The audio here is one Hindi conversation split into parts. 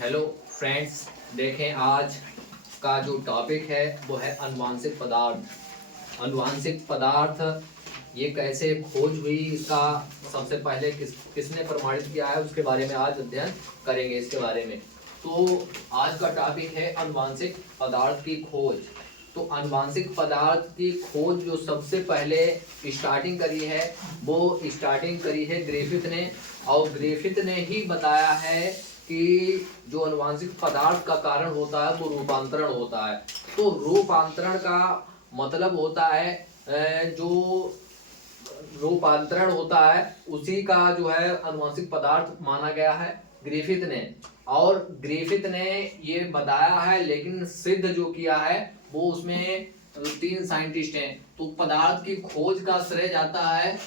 हेलो फ्रेंड्स, देखें आज का जो टॉपिक है वो है अनुवांशिक पदार्थ। अनुवांशिक पदार्थ ये कैसे खोज हुई, इसका सबसे पहले किसने प्रमाणित किया है उसके बारे में आज अध्ययन करेंगे इसके बारे में। तो आज का टॉपिक है अनुवांशिक पदार्थ की खोज। तो अनुवांशिक पदार्थ की खोज जो सबसे पहले स्टार्टिंग करी है वो स्टार्टिंग करी है ग्रिफिथ ने, और ग्रिफिथ ने ही बताया है कि जो अनुवांशिक पदार्थ का कारण होता है वो रूपांतरण होता है। तो रूपांतरण का मतलब होता है जो रूपांतरण होता है उसी का जो है अनुवांशिक पदार्थ माना गया है ग्रिफिथ ने। और ग्रिफिथ ने ये बताया है, लेकिन सिद्ध जो किया है वो उसमें 3 साइंटिस्ट हैं। तो पदार्थ की खोज का श्रेय जाता है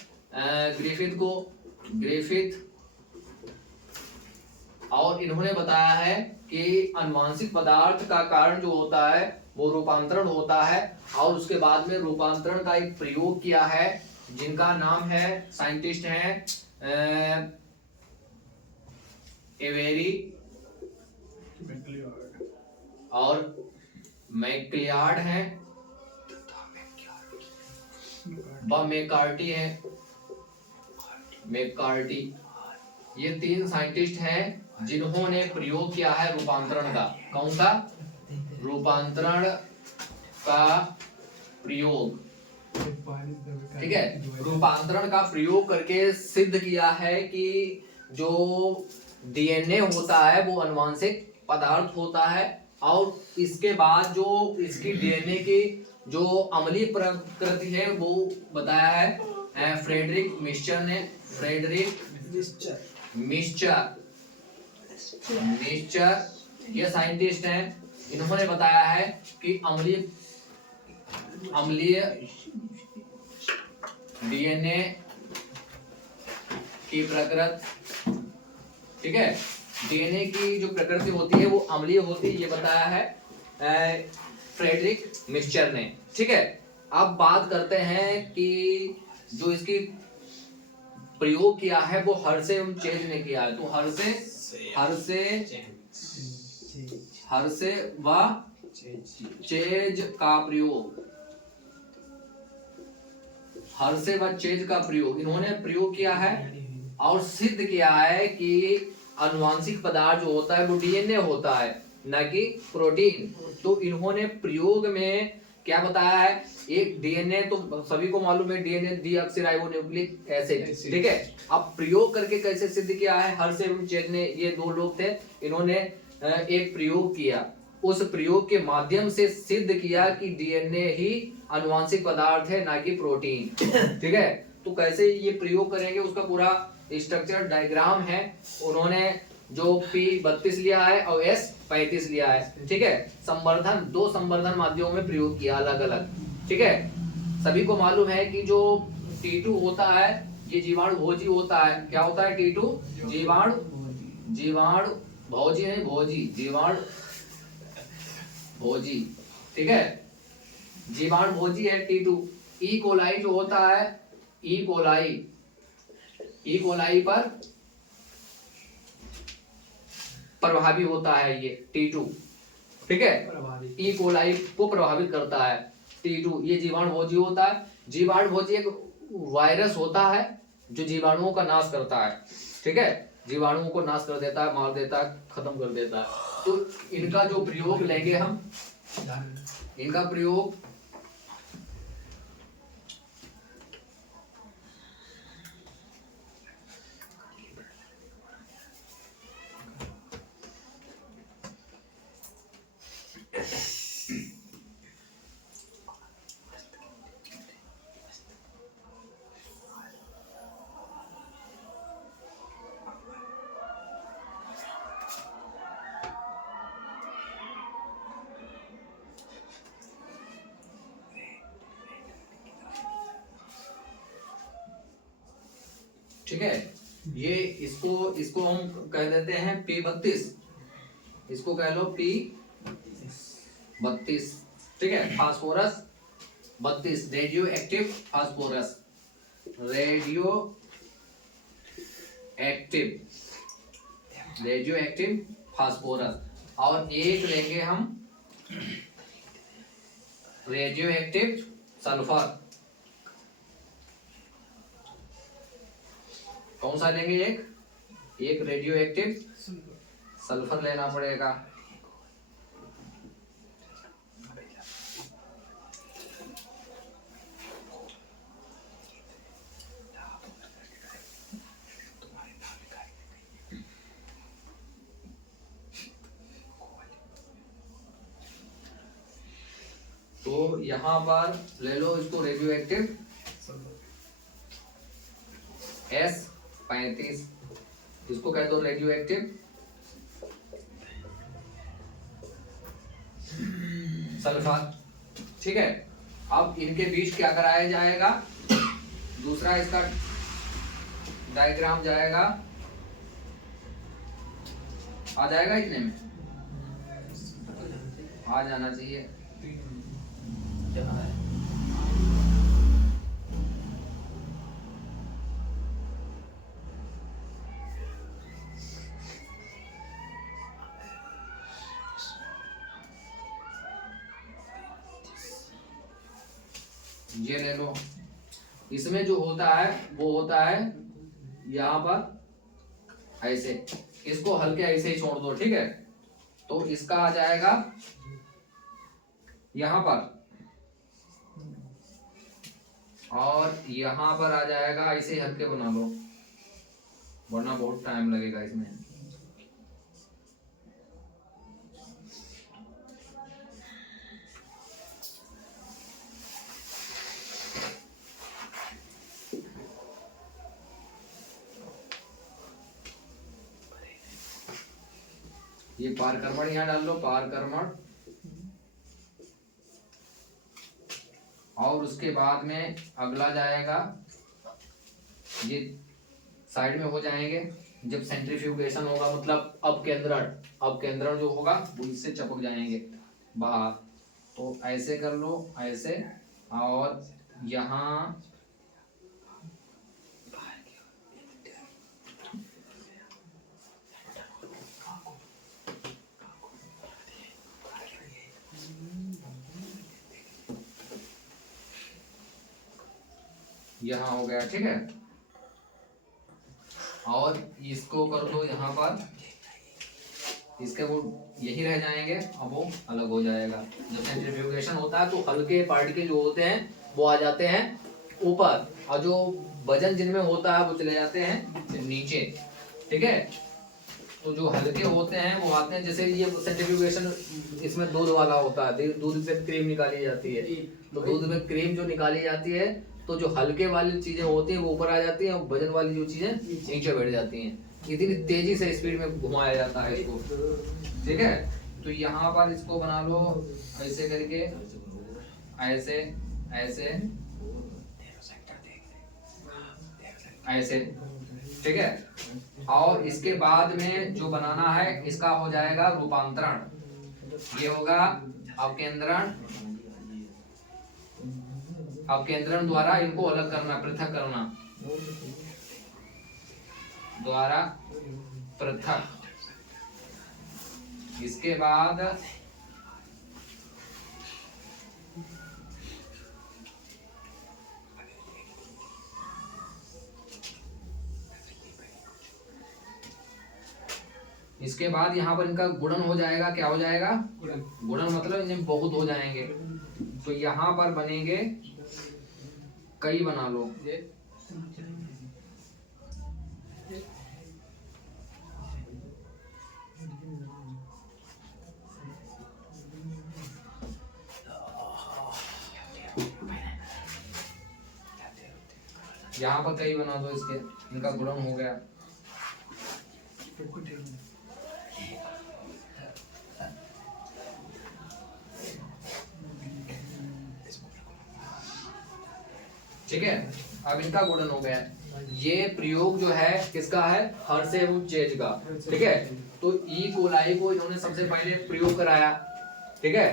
ग्रिफिथ को। ग्रिफिथ और इन्होंने बताया है कि अनुवांशिक पदार्थ का कारण जो होता है वो रूपांतरण होता है, और उसके बाद में रूपांतरण का एक प्रयोग किया है जिनका नाम है, साइंटिस्ट हैं एवेरी और मैक्लियार्ड हैं व मैकार्टी हैं। मैकार्टी, ये 3 साइंटिस्ट हैं जिन्होंने प्रयोग किया है रूपांतरण का। कौन सा? रूपांतरण का प्रयोग, ठीक है। रूपांतरण का प्रयोग करके सिद्ध किया है कि जो डीएनए होता है वो अनुवांशिक पदार्थ होता है, और इसके बाद जो इसकी डीएनए की जो अम्लीय प्रकृति है वो बताया है फ्रेडरिक मिस्चर ने। फ्रेडरिक मिस्चर ये साइंटिस्ट हैं। इन्होंने बताया है कि अम्लीय डीएनए की प्रकृति, ठीक है, डीएनए की जो प्रकृति होती है वो अम्लीय होती है, ये बताया है फ्रेडरिक मिस्चर ने, ठीक है। अब बात करते हैं कि जो इसकी प्रयोग किया है वो हर्शे एवं चेज ने किया है। तो हर्शे व चेज का प्रयोग, हर्शे व चेज का प्रयोग इन्होंने प्रयोग किया है और सिद्ध किया है कि अनुवांशिक पदार्थ जो होता है वो डीएनए होता है, न कि प्रोटीन। तो इन्होंने प्रयोग में क्या बताया है, एक डीएनए तो सभी को मालूम है, डीएनए डीऑक्सीराइबोन्यूक्लिक एसिड, ठीक है। अब प्रयोग करके कैसे सिद्ध किया है, हर्शे एवं चेज ने, ये 2 लोग थे, इन्होंने एक प्रयोग किया। उस प्रयोग के माध्यम से सिद्ध किया कि डीएनए ही अनुवांशिक पदार्थ है, ना कि प्रोटीन, ठीक है। तो कैसे ये प्रयोग करेंगे उसका पूरा स्ट्रक्चर डायग्राम है। उन्होंने जो P32 लिया है और S35 लिया है, ठीक है। संवर्धन 2 संवर्धन माध्यमों में प्रयोग किया अलग अलग, ठीक है। सभी को मालूम है कि जो T2 होता है ये जीवाणु भोजी होता है। क्या होता है T2? जीवाणु भोजी नहीं, जीवाणु भोजी, ठीक है। जीवाणु भोजी है T2। ई कोलाई जो होता है, ई कोलाई पर प्रभावी होता है ये T2, ठीक है। ई कोलाई को प्रभावित करता है T2, ये जीवाणु भोजी होता है। जीवाणु भोजी एक वायरस होता है जो जीवाणुओं का नाश करता है, ठीक है। जीवाणुओं को नाश कर देता है, मार देता है, खत्म कर देता है। तो इनका जो प्रयोग लेंगे हम, इनका प्रयोग ठीक है। ये इसको हम कह देते हैं P32, इसको कह लो P32, ठीक है। Phosphorus 32, radio active phosphorus, radio active phosphorus, और एक लेंगे हम रेडियो एक्टिव सल्फर। कौन सा लेंगे? एक रेडियो एक्टिव सल्फर लेना पड़ेगा। तो यहां पर ले लो इसको रेडियो एक्टिव S35, इसको कह दो रेडियो एक्टिव सल्फर। ठीक है, अब इनके बीच क्या कराया जाएगा? दूसरा इसका डायग्राम जाएगा, आ जाएगा इतने में, आ जाना चाहिए। ये ले लो, इसमें जो होता है वो होता है यहाँ पर ऐसे, इसको हल्के ऐसे ही छोड़ दो। ठीक है, तो इसका आ जाएगा यहाँ पर, और यहाँ पर आ जाएगा ऐसे ही, हल्के बना लो वरना बहुत टाइम लगेगा इसमें। ये पार कर्मण यहाँ डाल लो, पार कर्मण, और उसके बाद में अगला जाएगा, ये साइड में हो जाएंगे जब सेंट्रीफ्यूगेशन होगा, मतलब अपकेंद्रण जो होगा वो इससे चपक जाएंगे बाहर। तो ऐसे कर लो, ऐसे, और यहाँ यहाँ हो गया। ठीक है, और इसको कर दो यहाँ पर, इसके वो यही रह जाएंगे, अब वो अलग हो जाएगा। जब सेंट्रीफ्यूगेशन होता है तो हल्के पार्टिकल जो होते हैं वो आ जाते हैं ऊपर, और जो वजन जिनमें होता है वो चले जाते हैं नीचे। ठीक है, तो जो हल्के होते हैं वो आते हैं, जैसे ये सेंट्रीफ्यूगेशन इसमें दूध वाला होता है, दूध से क्रीम निकाली जाती है, तो दूध में क्रीम जो निकाली जाती है, तो जो हल्के वाली चीजें होती हैं वो ऊपर आ जाती हैं, और वजन वाली जो चीजें नीचे बैठ जाती हैं। इतनी तेजी से स्पीड में घुमाया जाता है इसको। ठीक है, तो यहाँ पर इसको बना लो ऐसे करके, ऐसे ऐसे ऐसे। ठीक है, और इसके बाद में जो बनाना है इसका हो जाएगा रूपांतरण। ये होगा अपकेंद्रण द्वारा इनको अलग करना, पृथक करना, द्वारा पृथक। इसके बाद यहाँ पर इनका गुणन हो जाएगा। क्या हो जाएगा? गुणन मतलब इनमें बहुत हो जाएंगे, तो यहाँ पर बनेंगे कई, बना लो। यहाँ पर कई बना दो इसके, इनका गुणन हो गया। ठीक है, अब इनका गुणन हो गया। ये प्रयोग जो है किसका है? हर्शे एवं चेज का। ठीक है, तो ई कोलाई को इन्होंने सबसे पहले प्रयोग कराया। ठीक है,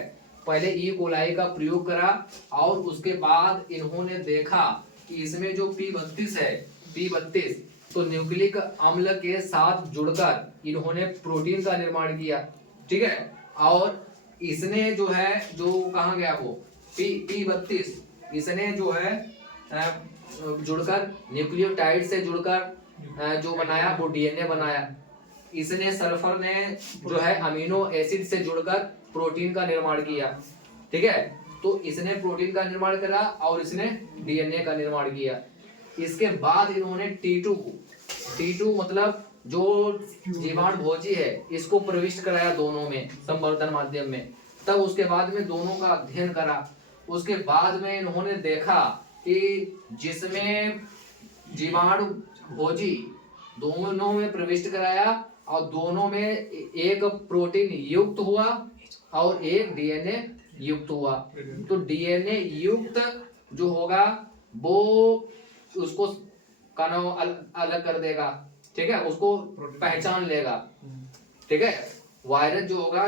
पहले ई कोलाई का प्रयोग करा, और उसके बाद इन्होंने देखा कि इसमें जो P32 है, P32 तो न्यूक्लिक अम्ल के साथ जुड़कर इन्होंने प्रोटीन का निर्माण किया, ठीक है। और इसने जो है, जो कहाँ गया वो P32, इसने जो है जुड़कर न्यूक्लियोटाइड से जुड़कर जो बनाया वो डीएनए बनाया। इसने सल्फर ने जो है अमीनो एसिड से जुड़कर प्रोटीन का निर्माण किया, ठीक है। तो इसने प्रोटीन का निर्माण करा और इसने डीएनए का निर्माण किया। इसके बाद इन्होंने T2 मतलब जो जीवाणु भोजी है इसको प्रविष्ट कराया दोनों में संवर्धन माध्यम में। तब उसके बाद में दोनों का अध्ययन करा। उसके बाद में इन्होंने देखा कि जिसमें जीवाणु भोजी दोनों में प्रविष्ट कराया और दोनों में एक प्रोटीन युक्त हुआ और एक डीएनए युक्त हुआ। तो डीएनए युक्त जो होगा वो उसको का नाम अलग कर देगा, ठीक है, उसको पहचान लेगा, ठीक है। वायरस जो होगा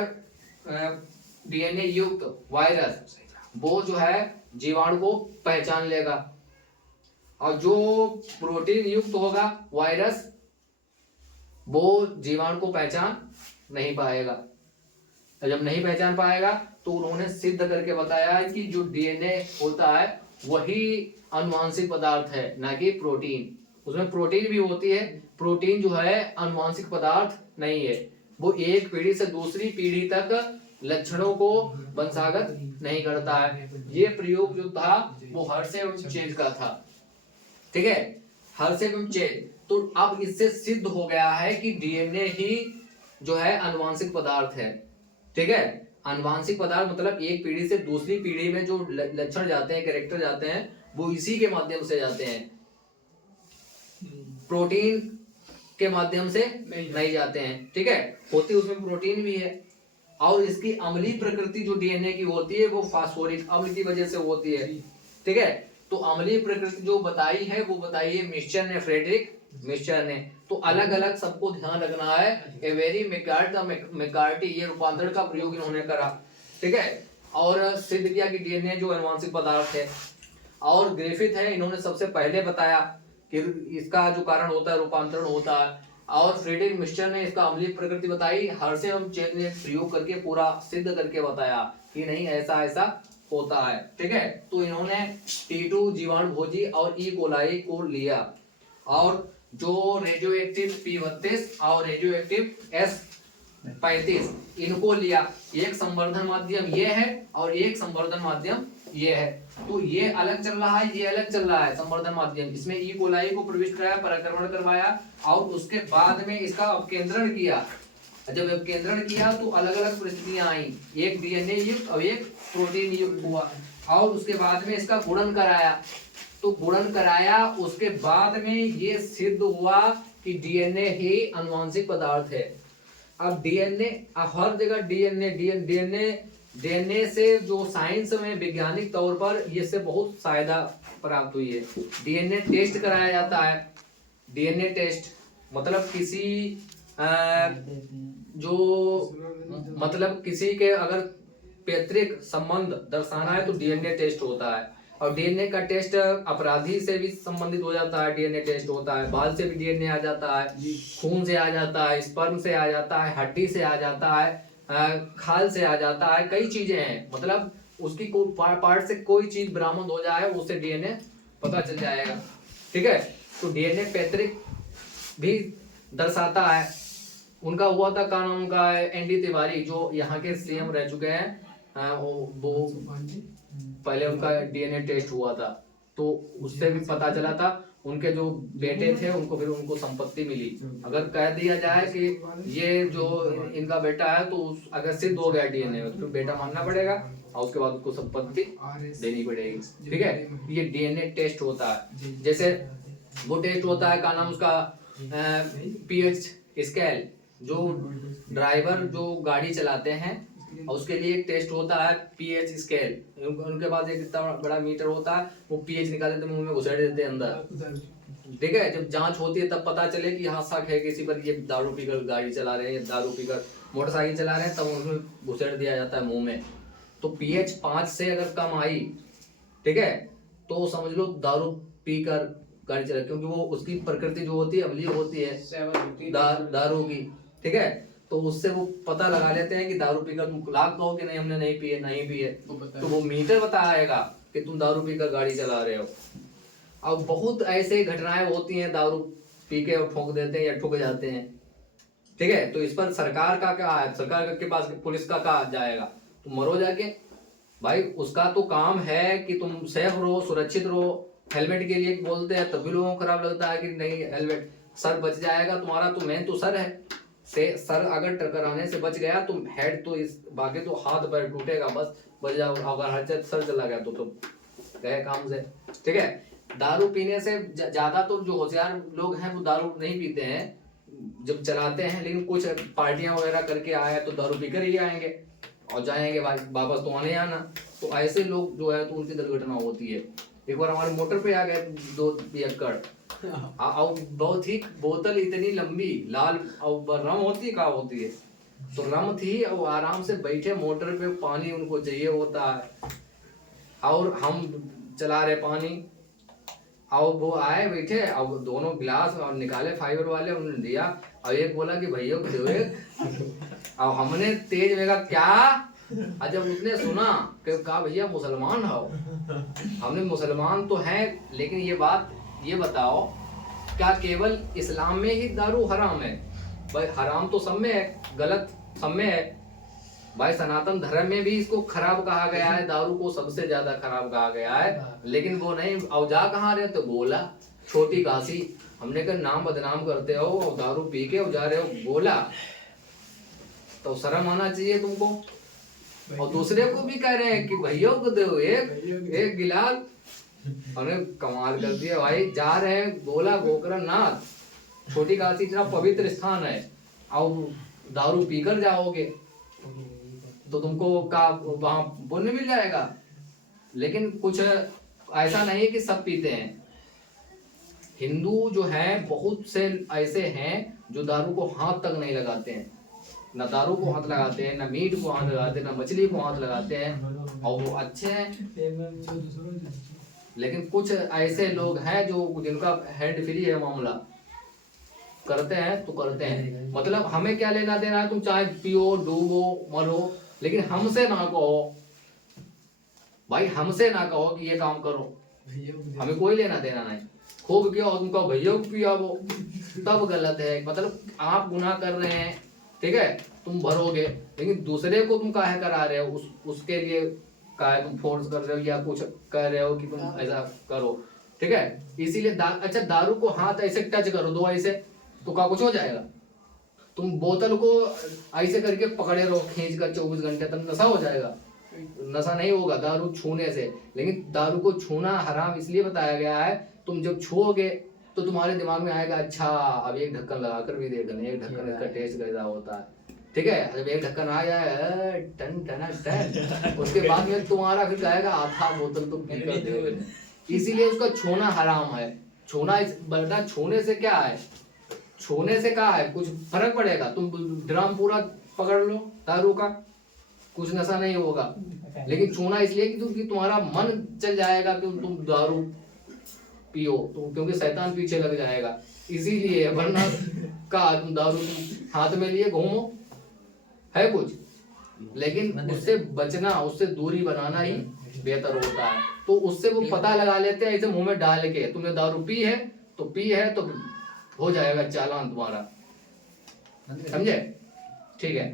डीएनए युक्त वायरस वो जो है जीवाणु को पहचान लेगा, और जो प्रोटीन युक्त होगा वायरस वो जीवाणु को पहचान नहीं पाएगा। जब नहीं पहचान पाएगा तो उन्होंने सिद्ध करके बताया कि जो डीएनए होता है वही आनुवांशिक पदार्थ है, ना कि प्रोटीन। उसमें प्रोटीन भी होती है, प्रोटीन जो है आनुवांशिक पदार्थ नहीं है। वो एक पीढ़ी से दूसरी पीढ़ी तक लक्षणों को वंशागत नहीं करता है। ये प्रयोग जो था वो हर्शे एवं चेज का था, ठीक है, हर्शे एवं चेज। तो अब इससे सिद्ध हो गया है कि डीएनए ही जो है आनुवांशिक पदार्थ है, ठीक है। आनुवांशिक पदार्थ मतलब एक पीढ़ी से दूसरी पीढ़ी में जो लक्षण जाते हैं, कैरेक्टर जाते हैं, वो इसी के माध्यम से जाते हैं, प्रोटीन के माध्यम से नहीं जाते हैं, ठीक है। होती उसमें प्रोटीन भी है, और इसकी अम्लीय प्रकृति जो डीएनए की होती है वो फास्फोरिक अम्ल की वजह से होती है, ठीक है। तो अम्लीय प्रकृति जो बताई है वो बताई है मिश्चर ने, फ्रेडरिक मिश्चर ने। तो अलग अलग सबको ध्यान रखना है। ए वेरी मैककार्टी ये रूपांतरण का प्रयोग इन्होंने करा, ठीक है, और सिद्ध किया कि डीएनए जो आनुवांशिक पदार्थ है। और ग्रिफिथ है, इन्होंने सबसे पहले बताया कि इसका जो कारण होता है रूपांतरण होता है, और फ्रेडरिक मिश्चर ने इसका अम्लीय प्रकृति बताई। हर्शे एवं चेज ने प्रयोग करके पूरा सिद्ध करके बताया कि नहीं ऐसा ऐसा होता है, ठीक है। तो इन्होंने T2 जीवाणु भोजी और ई कोलाई को लिया, और जो रेडियो एक्टिव P32 और रेडियो एक्टिव S35 इनको लिया। एक संवर्धन माध्यम ये है और एक संवर्धन माध्यम ये है। तो ये अलग चल रहा है, ये अलग चल रहा है संवर्धन माध्यम। इसमें ई कोलाई को प्रविष्ट कराया, परागकण करवाया, और उसके बाद में इसका अपकेंद्रण किया। जब अपकेंद्रण किया तो अलग अलग परिस्थितियां आई, एक डीएनए युक्त और एक प्रोटीन युक्त हुआ, और उसके बाद में इसका गुणन कराया। तो गुणन कराया, उसके बाद में ये सिद्ध हुआ कि डीएनए ही आनुवांशिक पदार्थ है। अब डीएनए हर जगह डीएनए से जो साइंस में वैज्ञानिक तौर पर ये से बहुत फायदा प्राप्त हुई है। डीएनए टेस्ट कराया जाता है। डीएनए टेस्ट मतलब किसी जो मतलब किसी के अगर पैतृक संबंध दर्शाना है तो डीएनए टेस्ट होता है। और डीएनए का टेस्ट अपराधी से भी संबंधित हो जाता है, डीएनए टेस्ट होता है। बाल से भी डीएनए आ जाता है, खून से आ जाता है, स्पर्म से आ जाता है, हड्डी से आ जाता है, खाल से आ जाता है, कई चीजें हैं। मतलब उसकी पार्ट से कोई चीज बरामद हो जाए उससे डीएनए पता चल जाएगा, ठीक है। तो डीएनए पैतृक भी दर्शाता है। उनका हुआ था, का नाम उनका एनडी तिवारी जो यहाँ के सीएम रह चुके हैं, वो पहले उनका डीएनए टेस्ट हुआ था, तो उससे भी पता चला था उनके जो बेटे थे उनको फिर उनको संपत्ति मिली। अगर कह दिया जाए कि ये जो इनका बेटा है तो अगर सिद्ध हो गया डीएनए तो बेटा मानना पड़ेगा और उसके बाद उसको संपत्ति देनी पड़ेगी, ठीक है। ये डीएनए टेस्ट होता है। जैसे वो टेस्ट होता है, का नाम उसका पीएच स्केल, जो ड्राइवर जो गाड़ी चलाते हैं और उसके लिए एक टेस्ट होता है पीएच स्केल। उनके पास एक इतना बड़ा मीटर होता है, वो पीएच निकाल देते, मुंह में घुसेड़ देते हैं अंदर, ठीक है। जब जांच होती है तब पता चले कि हाँ शक है किसी पर, ये दारू पीकर गाड़ी चला रहे हैं या दारू पीकर मोटरसाइकिल चला रहे हैं, तब उन्हें घुसेड़ दिया जाता है मुंह में। तो पीएच 5 से अगर कम आई, ठीक है, तो समझ लो दारू पीकर गाड़ी चला, क्योंकि वो उसकी प्रकृति जो होती है अम्लीय होती है दारू की, ठीक है। तो उससे वो पता लगा लेते हैं कि दारू पीकर तुम लाख कहो कि नहीं हमने नहीं पी है, नहीं पी है, तो वो मीटर बताएगा कि तुम दारू पीकर गाड़ी चला रहे हो। अब बहुत ऐसे घटनाएं होती हैं, दारू पी के ठोक देते हैं या ठुक जाते हैं, ठीक है। तो इस पर सरकार का क्या है, सरकार के पास पुलिस का क्या जाएगा, तुम मरो जाके। भाई उसका तो काम है कि तुम सेफ रहो, सुरक्षित रहो। हेलमेट के लिए बोलते हैं तब भी लोगों को खराब लगता है कि नहीं हेलमेट, सर बच जाएगा तुम्हारा, तो मेन तो सर है, से सर अगर टकराने से बच गया तुम हेड तो इस बाकी तो हाथ पैर टूटेगा, बच जाओ। अगर हर सर चला गया तो गए काम से, ठीक है। दारू पीने से ज्यादा तो जो होशियार लोग हैं वो दारू नहीं पीते हैं जब चलाते हैं, लेकिन कुछ पार्टियां वगैरह करके आए तो दारू पीकर ही आएंगे और जाएंगे वापस तो आने आना। तो ऐसे लोग जो है तो उनकी दुर्घटना होती है। एक बार हमारे मोटर पे आ गए 2 पियक्कड़, और बहुत ही बोतल इतनी लंबी लाल और रम होती है, क्या होती है, तो रम थी और आराम से बैठे मोटर पे, पानी उनको चाहिए होता है और हम चला रहे पानी, और वो आए बैठे और दोनों गिलास और निकाले फाइबर वाले, उन्होंने दिया और एक बोला कि भैया को दो एक, और हमने तेज में कहा क्या, और जब उसने सुना कि कहा भैया मुसलमान हो, हमने मुसलमान तो हैं लेकिन ये बताओ क्या केवल इस्लाम में ही दारू हराम है? भाई हराम तो सब में है, गलत सब में है भाई। सनातन धर्म में भी इसको खराब कहा गया है, दारू को सबसे ज्यादा खराब कहा गया है, लेकिन वो नहीं। और जा कहाँ रहे तो गोला, छोटी घासी, हमने कहा नाम बदनाम करते हो और दारू पी के जा रहे हो गोला, तो शर्म आना चाहिए तुमको। और दूसरे को भी कह रहे हैं कि भैया को दो एक गिलास, हमने कमाल कर दिया भाई। जा रहे हैं गोला गोकरण नाथ, छोटी काशी इतना पवित्र स्थान है और दारू पीकर जाओगे तो तुमको का वहां पुण्य मिल जाएगा। लेकिन कुछ ऐसा नहीं है कि सब पीते हैं। हिंदू जो है बहुत से ऐसे हैं जो दारू को हाथ तक नहीं लगाते हैं, न दारू को हाथ लगाते हैं, न मीट को हाथ लगाते हैं, न मछली को हाथ लगाते हैं, और वो अच्छे हैं। लेकिन कुछ ऐसे लोग हैं जो जिनका हैंड फ्री है, मामला करते हैं तो करते हैं। मतलब हमें क्या लेना देना है, तुम चाहे पियो डूबो मरो, लेकिन हमसे ना कहो भाई, हमसे ना कहो कि ये काम करो, हमें कोई लेना देना नहीं। खूब किया और तुम कहो भैया को पिया वो, तब गलत है। मतलब आप गुनाह कर रहे हैं, ठीक है, तुम भरोगे, लेकिन दूसरे को तुम काहे करा रहे हो, उसके लिए काहे तुम फोर्स कर रहे हो या कुछ कह रहे हो कि तुम ऐसा करो, ठीक है। इसीलिए अच्छा दारू को हाथ ऐसे टच करो दो ऐसे तो क्या कुछ हो जाएगा? तुम बोतल को ऐसे करके पकड़े रहो खींच कर 24 घंटे तक, नशा हो जाएगा? नशा नहीं होगा दारू छूने से। लेकिन दारू को छूना हराम इसलिए बताया गया है, तुम जब छूओगे तो तुम्हारे दिमाग में आएगा अच्छा अब एक ढक्कन लगाकर भी देखना, एक ढक्कन इसका टेस्ट कैसा होता है, ठीक है। जब एक ढक्कन आ जाए टन टन टन, उसके बाद में तुम्हारा फिर जाएगा आधा बोतल तुम पी कर दोगे। इसीलिए उसका छूना हराम है। छूना छूने से क्या है, छूने से क्या है, कुछ फर्क पड़ेगा? तुम ड्राम पूरा पकड़ लो दारू का, कुछ नशा नहीं होगा। लेकिन छूना इसलिए कि तुम्हारा मन चल जाएगा कि तुम दारू पियो, तो क्योंकि शैतान पीछे लग जाएगा, इसीलिए। वरना का तुम दारू हाथ में लिए घूमो है कुछ, लेकिन उससे बचना, उससे दूरी बनाना ही बेहतर होता है। तो उससे वो पता लगा लेते हैं ऐसे मुंह में डाल के, तुमने दारू पी है तो हो जाएगा चालान तुम्हारा, समझे? ठीक है।